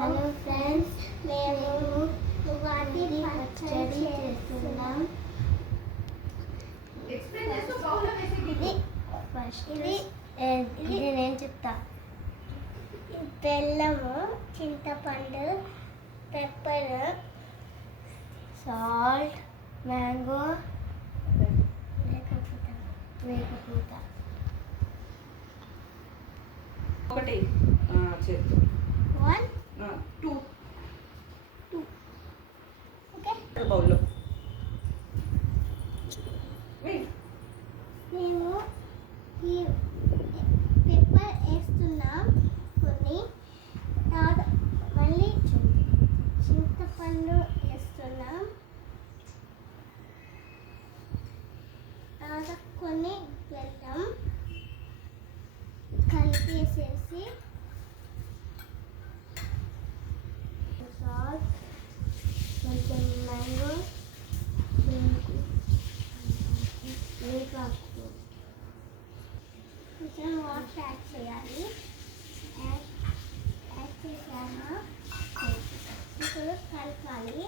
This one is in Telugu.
హలో ఫ్రెండ్స్, మేము ఉగాది పచ్చడి చేస్తున్నాం. ఇది నేను చెప్తా. బెల్లము, చింతపండు, పెప్పర్, సాల్ట్, మ్యాంగో, వేపపూత. ఒకటి చేద్దాం. 1 2 ఓకే. బౌల్లో మేము ఈ పెప్పర్ వేస్తున్నాం కొన్ని. తర్వాత మళ్ళీ చింతపండు వేస్తున్నాం. తర్వాత కొన్ని బెల్లం కలిపేసేసి సాల్ట్, కొంచెం మ్యాంగో, వేపాకు, కొంచెం వాటర్ యాడ్ చేయాలి. యాడ్ చేసాక ఇప్పుడు కలపాలి.